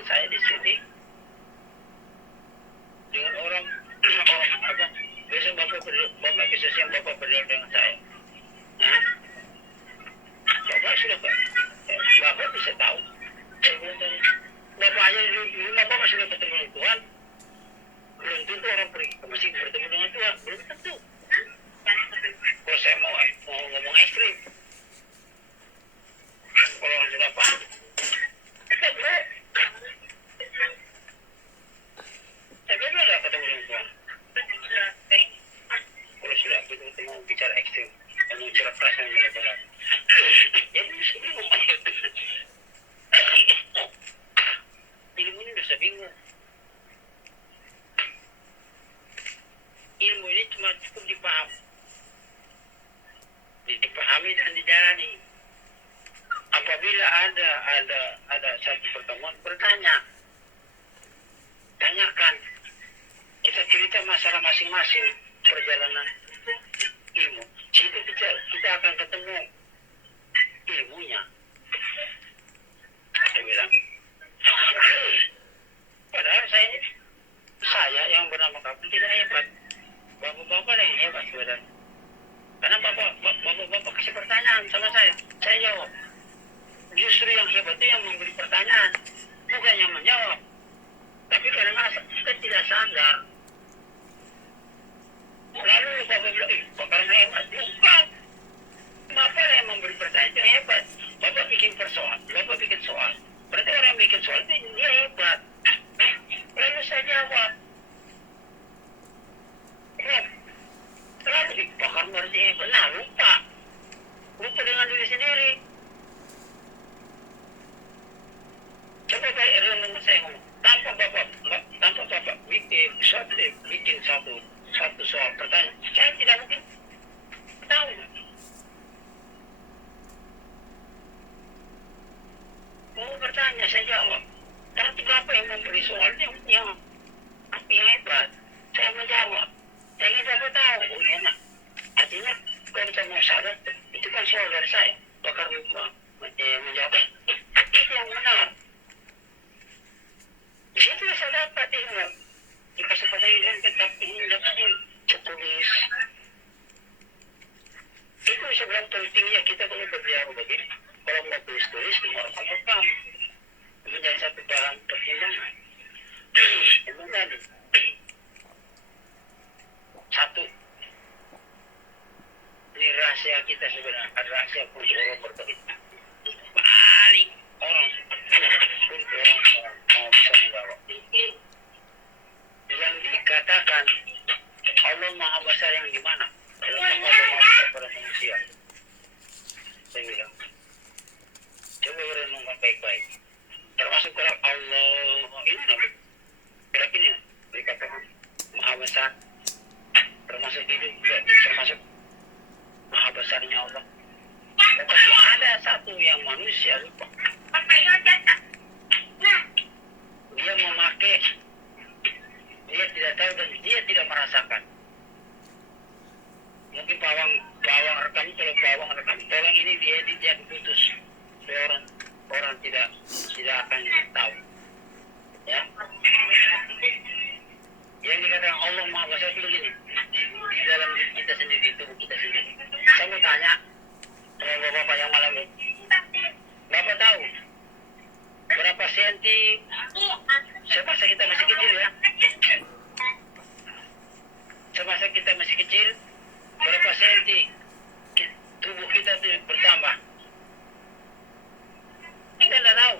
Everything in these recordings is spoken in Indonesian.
dengan saya di sini dengan orang apa besok bapak bisa siang bapak berdua dengan saya. Nah, bapak sudah bapak bisa tahu. Saya bilang tadi, bapak aja di rumah bapak sudah ketemu dengan Tuhan. Belum tentu orang pergi ke masjid bertemu dengan Tuhan, belum tentu. Kalau saya mau ngomong ekstrim, kalau orang sudah paham, kita boleh. Saya bilang ketemu dengan Tuhan. Kalau sudah ketemu bicara ekstrim, mau bicara keras yang benar-benar. Jadi bingung. Ilmu ini sudah bingung. Ilmu ini cuma cukup dipahami dan dijalani. Apabila ada satu pertemuan, bertanya, tanyakan, kita cerita masalah masing-masing perjalanan ilmu. Kita akan ketemu ilmunya. Saya bilang, padahal saya yang bernama Kapten tidak hebat. Bapak-bapak yang hebat sebenarnya. Karena bapak kasih pertanyaan sama saya jawab. Justru yang hebat itu yang memberi pertanyaan, bukan yang menjawab. Tapi karena kita tidak sadar, lalu bapak bilang, karena hebat, bukan. Bapak yang memberi pertanyaan itu hebat. Bapak bikin soal. Berarti orang yang bikin soal itu dia hebat. Lalu saya jawab, terlalu dibakar berarti hebat. Nah, lupa dengan diri sendiri. Coba kayak renung saya ngomong, tanpa bapak bikin satu soal pertanyaan, saya tidak mungkin tahu. Mau bertanya, saya jawab. Tapi bapak yang memberi soal yang hebat, saya menjawab. Saya ingin dapat tahu, enak. Artinya, kalau kita mau sadar, itu kan soal dari saya. Bakar menjawab, itu yang benar. Di situ saya dapat ilmu. Di kesempatan ini tetap ingin dapat tertulis. Itu sebenarnya pentingnya kita kalau berdialog begini. Kalau mau tulis-tulis, harus rekam. Menjadi satu bahan pertimbangan. Itu tadi. Satu. Ini rahasia kita sebenarnya. Ada rahasia kunci orang berkaitan. Paling orang mau bisa menjawab. Yang dikatakan Allah Maha Besar yang di mana? Allah Maha Besar pada manusia. Saya bilang, coba renungkan baik-baik. Termasuk kalau Allah ini kira-kira dikatakan Maha Besar. Termasuk hidup juga, termasuk Maha Besarnya Allah. Tetapi ada satu yang manusia lupa. Dia memakai, dia tidak tahu dan dia tidak merasakan. Mungkin bawang rekam, kalau bawang rekam, tolong ini diedit yang putus. Orang tidak akan tahu. Ya. Yang dikatakan Allah Maha Besar itu begini, di dalam diri kita sendiri, tubuh kita sendiri. Saya mau tanya, sama bapak yang malam ini, bapak tahu berapa senti semasa kita masih kecil ya? Semasa kita masih kecil, berapa senti tubuh kita itu bertambah? Kita tidak tahu.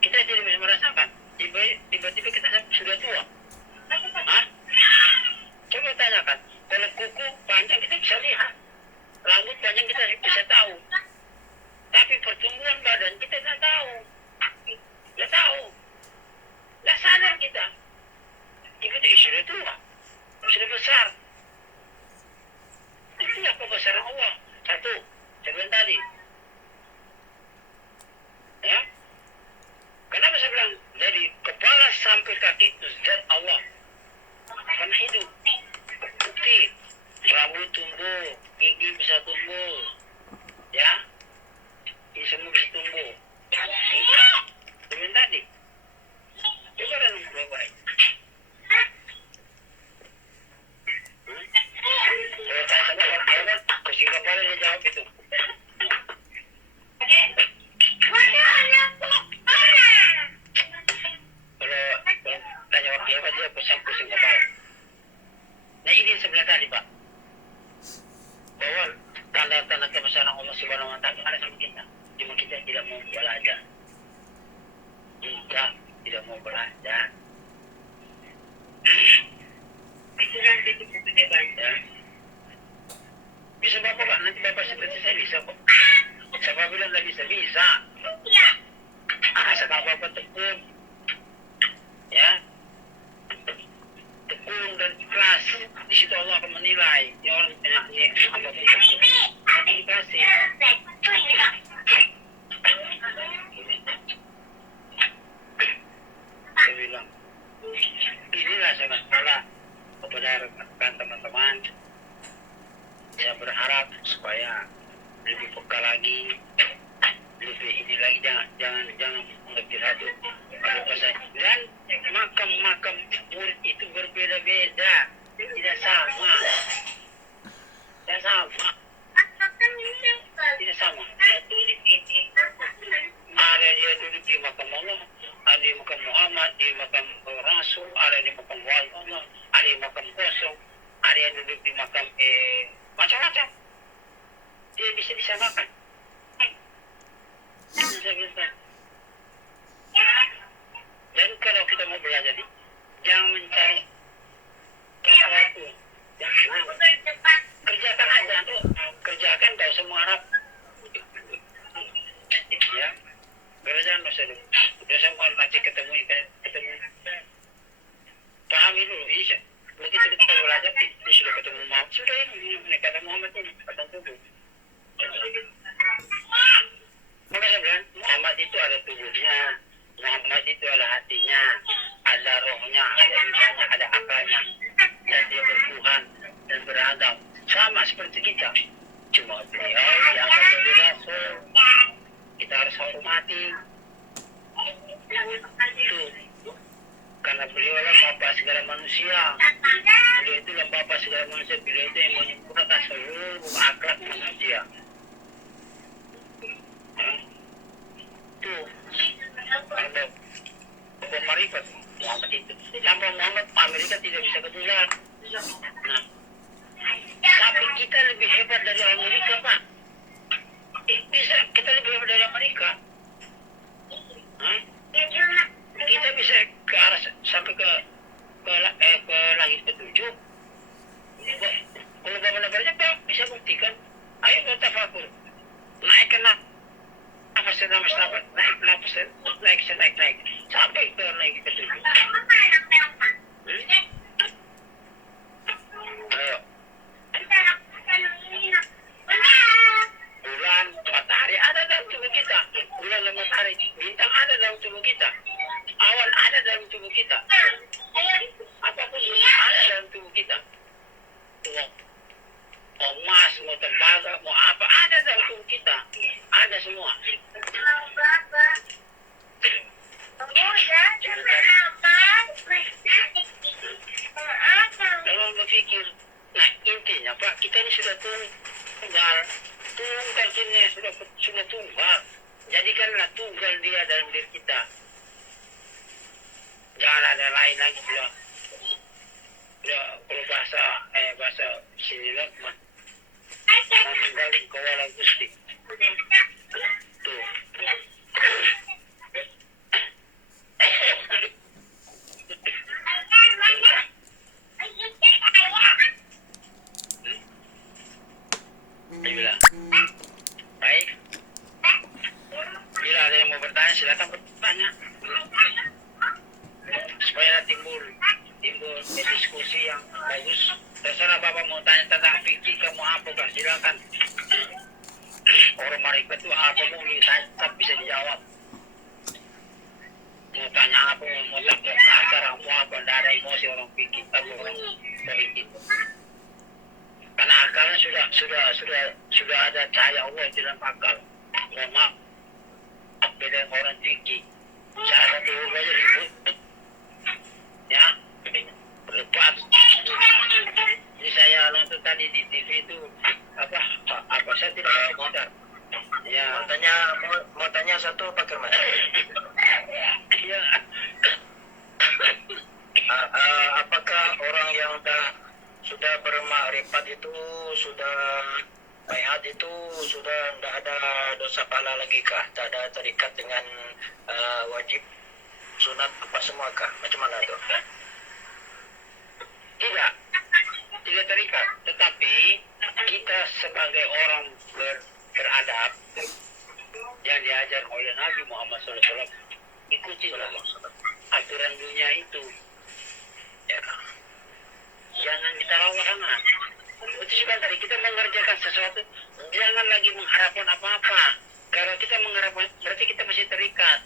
Kita tidak bisa merasakan. Tiba-tiba kita sudah tua. Hah? Coba tanyakan. Kalau kuku panjang kita bisa lihat. Rambut panjang kita bisa tahu. Tapi pertumbuhan badan kita tidak tahu. Tidak tahu. Tidak sadar kita. Kita sudah tua. Sudah besar. Itulah kebesaran Allah. Satu. Saya bilang tadi. Ya. Kenapa saya bilang dari kepala sampai kaki itu zat Allah. Karena hidup. Bukti. Rambut tumbuh. Gigi bisa tumbuh. Ya. Ini semua bisa tumbuh. Saya bilang tadi. kita. Cuma kita tidak mau belajar. Kita tidak mau belajar. Itu nanti itu bukunya baca. Bisa Bapak Pak, nanti Bapak seperti saya bisa kok. Saya bilang nggak bisa. Asal Bapak tekun. Ya. Tekun dan ikhlas. Di situ Allah akan menilai. Ini orang ini apa pun nanti dikasih. Saya bilang, inilah sangat salah kepada rekan teman-teman. Saya berharap supaya lebih peka lagi, lebih ini lagi, jangan mengerti satu. Kalau pasal dan makam murid itu berbeda-beda, tidak sama. Ada dia duduk di makam Allah, ada di makam Muhammad, di makam Rasul, ada di makam Wali Allah, ada di makam kosong, ada yang duduk di makam macam-macam. Dia bisa disamakan. Dan kalau kita mau belajar, jangan mencari sesuatu. Kerjakan aja tuh, kerjakan tahu semua Arab. Ya, kerjaan masa dulu. Udah semua nanti ketemu. Pahami dulu, bisa. Begitu kita belajar, sudah ketemu Muhammad. Sudah ini kata Muhammad ini kata tubuh. Maka saya bilang, Muhammad itu ada tubuhnya, Muhammad itu ada hatinya, ada rohnya, ada imannya, ada akalnya, dan dia bertuhan dan beradab sama seperti kita. Cuma beliau diangkat jadi rasul, kita harus hormati. Itu karena beliau adalah Bapa segala manusia. Beliau itulah Bapa segala manusia. Beliau itu yang menyempurnakan seluruh akhlak manusia. Itu ada pemarifat Muhammad itu. Tanpa Muhammad Amerika tidak bisa ketular. Nah, tapi kita lebih hebat dari Amerika, Pak. Bisa, kita lebih hebat dari Amerika. Kita bisa ke arah sampai ke langit ketujuh. Kalau Bapak negaranya Pak bisa buktikan. Ayo kita tafakur. Naikkan nafas naik sampai ke langit ketujuh. Ayo. Bulan, matahari ada dalam tubuh kita. Bulan dan matahari, bintang ada dalam tubuh kita. Awan ada dalam tubuh kita. Apapun ada dalam tubuh kita. Mau emas, mau tembaga, mau apa, ada dalam tubuh kita. Ada semua. Kalau berpikir, nah intinya Pak, kita ini sudah tunggal ini sudah tunggal. Jadikanlah tunggal dia dalam diri kita. Jangan ada lain lagi sudah. Kalau bahasa sini lah, menggali kawala Gusti. Tuh. Baik. Bila ada yang mau bertanya, silakan bertanya. Supaya timbul diskusi yang bagus. Terserah Bapak mau tanya tentang fikih, kamu apa kan, silakan. Orang mereka itu apa mau ditanya bisa dijawab. Mau tanya apa, mau tanya acara, mau apa, tidak ada emosi orang fikih atau orang politik. Karena akalnya sudah ada cahaya Allah di dalam akal. Mohon maaf, beda orang fikih. Saya satu saja ribut, ya, berlepas. Jadi saya nonton tadi di TV itu apa saya tidak sadar. Ya, mau tanya satu Pak Kermas. Ya. Apakah orang yang sudah bermakrifat itu sudah saat itu sudah tidak ada dosa pahala lagi kah? Tak ada terikat dengan wajib sunat apa semua kah? Macam mana tuh? Tidak, tidak terikat. Tetapi kita sebagai orang beradab yang diajar oleh Nabi Muhammad SAW, ikutilah aturan dunia itu. Ya. Jangan kita lawan. Itu sudah tadi kita mengerjakan sesuatu, jangan lagi mengharapkan apa-apa. Kalau kita mengharapkan, berarti kita masih terikat.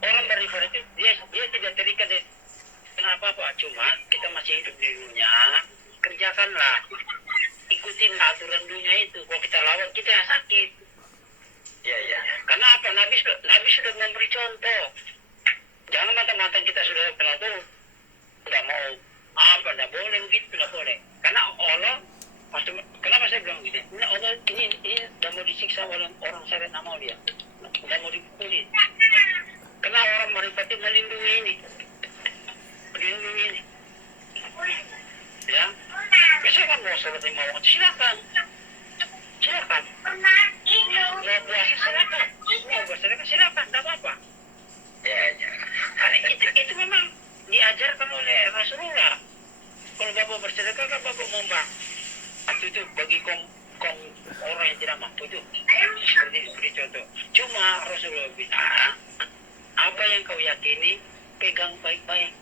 Orang beribadah itu dia tidak terikat dengan apa-apa. Cuma kita masih hidup di dunia, kerjakanlah, ikutin aturan dunia itu. Kalau kita lawan, kita yang sakit. Ya, ya. Karena apa? Nabi sudah memberi contoh. Jangan mata-mata kita sudah kenal tuh, tidak mau apa, tidak boleh begitu, tidak boleh. Karena Allah, kenapa saya bilang gitu? Ini Allah ini tidak mau disiksa oleh orang syariat, tidak mau dia, tidak mau dipukulin. Karena orang meripati melindungi ini, ya. Biasanya kan mau sholat 5 waktu, silakan. Mau puasa silakan, mau bersedekah silakan, tidak apa-apa. Ya, ya. Karena itu memang diajarkan oleh Rasulullah. Kalau bapak bersedekah kan bapak membah. Itu bagi kaum orang yang tidak mampu itu seperti contoh. Cuma Rasulullah bilang, apa yang kau yakini pegang baik-baik.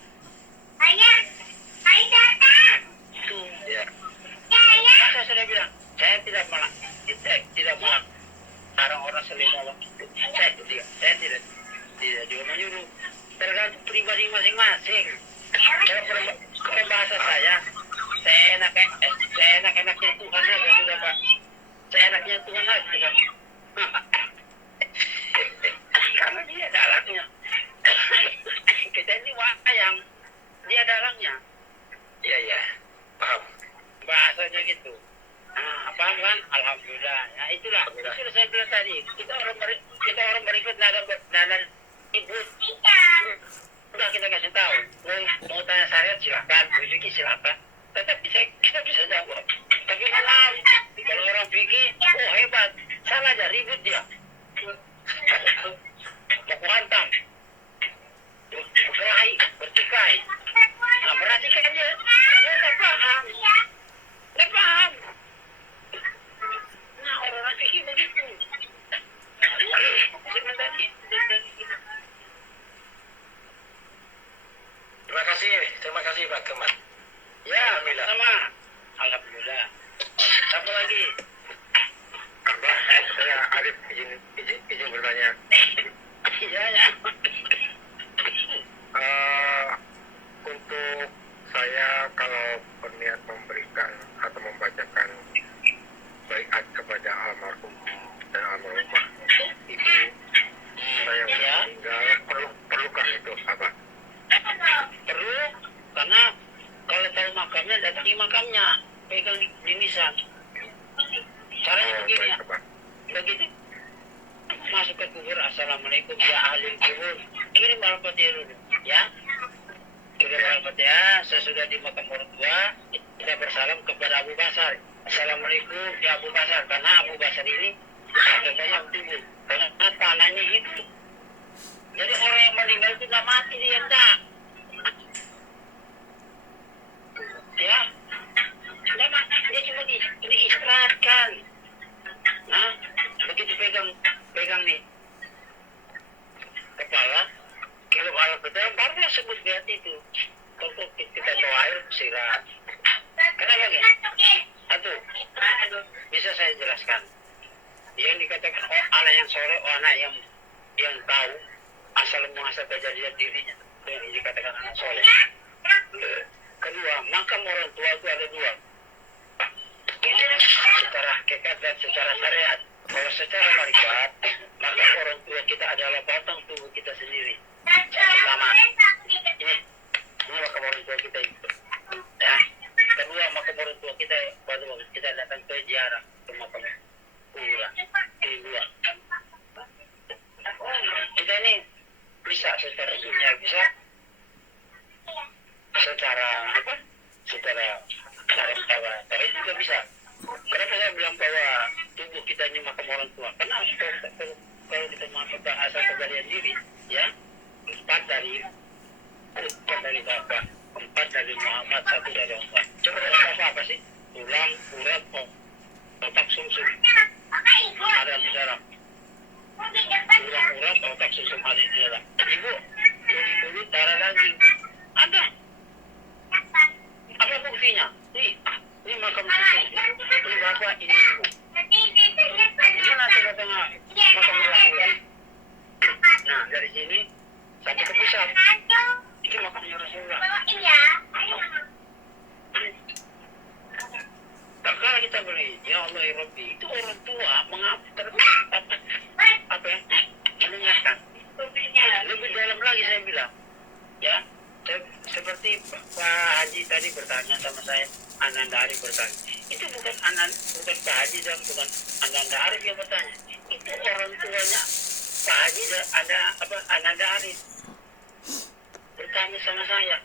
Itu. Ya. Masa saya bilang, saya tidak melarang orang selama waktu. Saya tidak juga menyuruh. Tergantung pribadi masing-masing. Kalau bahasa saya enaknya Tuhan aja sudah Pak. Saya enaknya Tuhan aja sudah. Karena dia dalangnya. Kita ini wayang, dia dalangnya. Ya, ya. Paham. Bahasanya gitu. Nah, paham kan? Alhamdulillah. Nah itulah. Itu sudah saya bilang tadi. Kita orang berikut nada ibu. Udah kita kasih tahu. Mau tanya syariat silakan, fikih silakan. Tetapi kita bisa jawab. Tapi malam kalau orang fikih, oh hebat, salah aja ribut dia. Mau hantam, berkelahi, bertikai. Nah berarti kan dia udah paham, Nah orang fikih begitu. Terima kasih Pak Kemal. Ya, sama. Alhamdulillah. Apa lagi? Mbak, saya Arif izin bertanya. Iya, ya. Untuk saya kalau berniat memberikan atau membacakan baiat kepada almarhum dan almarhumah ibu saya meninggal, perlukah itu apa? Perlu, karena kalau tahu makamnya, datangi makamnya, pegang di nisan. Caranya begini ya, begitu masuk ke kubur, assalamualaikum ya ahli kubur, kirim al-fatihah dulu, ya. Kirim al-fatihah, sesudah di makam orang tua, kita bersalam kepada Abu Basar. Assalamualaikum ya Abu Basar, karena Abu Basar ini katanya tubuh, karena tanahnya itu. Jadi orang yang meninggal itu tidak mati, dia enggak. Ya, dia cuma diistirahatkan. Nah, begitu pegang nih kepala, kirim al-fatihah, baru dia sebut beat itu. Kalau kita bawa air, sirat. Kenapa gitu? Aduh, bisa saya jelaskan. Yang dikatakan anak yang soleh, anak yang tahu asal muasal kejadian dirinya, itu yang dikatakan anak soleh. Kedua, makam orang tua itu ada dua, secara hakikat dan secara syariat. Kalau secara marifat, maka orang tua kita adalah batang tubuh kita sendiri. Pertama, ini makam orang tua kita itu. Ya. Kedua, makam orang tua kita pada waktu kita datang ke ziarah ke makam kuburan. Kedua, kita ini bisa secara dunia, bisa secara apa? Secara cara juga bisa. Kenapa saya bilang bahwa tubuh kita ini makam orang tua? Karena kalau kita masuk ke asal kejadian diri, ya, empat dari Bapak, empat dari Muhammad, satu dari Allah. Coba dari Bapak apa sih? Tulang, urat, otak, sumsum. Ada di dalam. Tulang, urat, otak, sumsum ada di dalam. Ibu, kulit, darah, daging. Ada. Apa buktinya? Ini makam sumsum. Ini Bapak, ini Ibu. Mana tengah-tengah makam Rasulullah? Nah, dari sini sampai ke pusat. Itu makamnya Rasulullah. Tak kala kita beri, ya Allah ya Rabbi, itu orang tua mengapa apa ya, mendengarkan. Lebih dalam lagi saya bilang, ya, seperti Pak Haji tadi bertanya sama saya, Ananda Arif bertanya, itu bukan Pak Haji dan bukan Ananda Arif yang bertanya, itu orang tuanya Pak Haji dan Ananda Arif bertanya sama saya.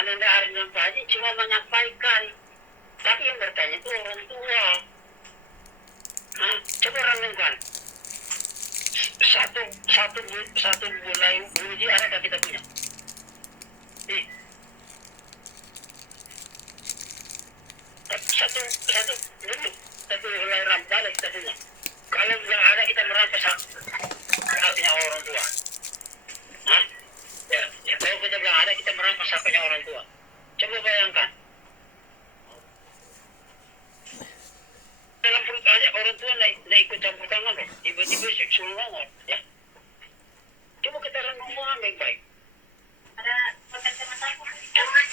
Ananda Arif dan Pak Haji cuma menyampaikan, tapi yang bertanya itu orang tua. Nah, coba renungkan. Satu bulai buluji adakah kita punya? Nih. Satu helai rampal kita punya. Kalau yang ada kita merampas haknya orang tua. Hah? Ya, kalau kita bilang ada kita merampas haknya orang tua. Coba bayangkan. Dalam perut aja orang tua naik ikut campur tangan loh. Tiba-tiba suruh nongol, ya. Coba kita renungkan baik-baik.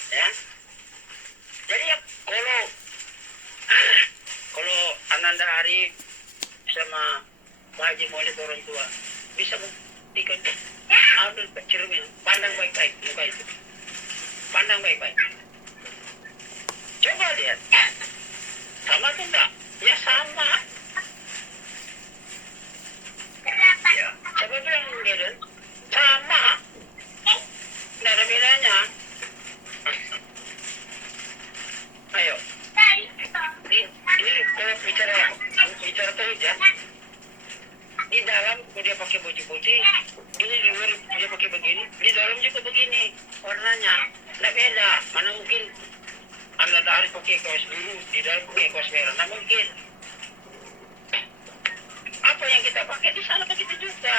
Ya. Jadi ya kalau Ananda Arif sama Pak Haji Maulid orang tua bisa buktikan, ambil cermin, pandang baik-baik muka itu, pandang baik-baik. Coba lihat, sama tuh enggak? Ya sama. Ya, coba bilang enggak, sama. Nggak ada bedanya. Ayo. Ini kalau bicara terus ya. Di dalam dia pakai baju putih, ini di luar dia pakai begini, di dalam juga begini warnanya. Nggak beda. Mana mungkin Anda dari pakai kaos biru, di dalam pakai kaos merah. Nggak mungkin. Apa yang kita pakai di sana begitu juga.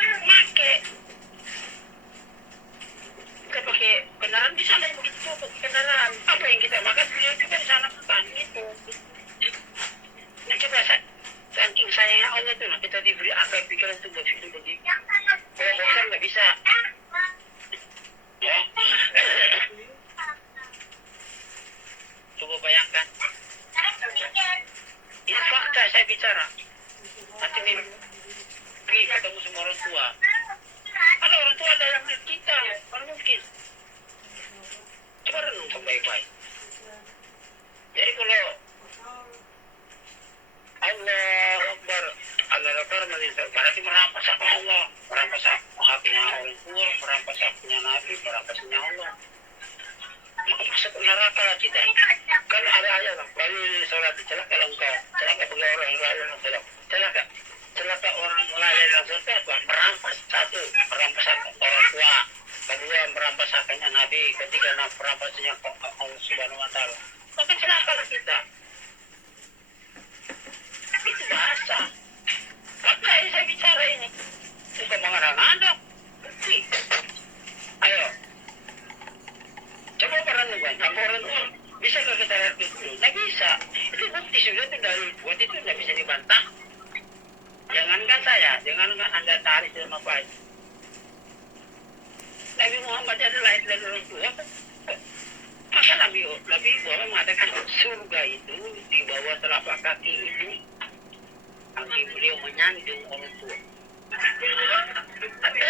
Pakai. Kita pakai kendaraan di sana begitu juga pakai kendaraan. Apa yang kita makan beliau juga di sana makan gitu. Nah coba saking sayangnya Allah tuh, nah, kita diberi akal pikiran itu buat hidup begitu. Kalau bosan nggak bisa. Ya. Coba bayangkan. Ini fakta saya bicara. Nanti pergi ketemu semua orang tua. Ada orang tua ada yang lihat kita, mana mungkin. Coba renungkan baik-baik. Jadi kalau Allah Akbar, Allah Akbar berarti merampas hak Allah, merampas haknya orang tua, merampas haknya Nabi, merampasnya Allah. Maka masuk neraka lah kita. Kan ada ayat lah, lalu sholat celaka kalau engkau, celaka bagi orang yang lalu dalam sholat, celaka orang lain dalam sholat, merampas satu, merampas hak orang tua, kedua merampas haknya Nabi, ketiga merampasnya Allah Subhanahu Wa Taala. Maka celaka lah kita. Itu bahasa. Maka ini saya bicara ini. Bukan mengada-ngada. Bukti. Ayo. Coba perenungan. Laporan uang. Bisakah kita lihat dulu? Tidak bisa. Itu bukti sudah itu dari buat itu tidak bisa dibantah. Jangankan saya. Jangankan Anda tarik sama Pak. Nabi Muhammad adalah dari orang tua. Maka Nabi Muhammad mengatakan surga itu di bawah telapak kaki itu. Kaki beliau menyanjung orang tua. Ada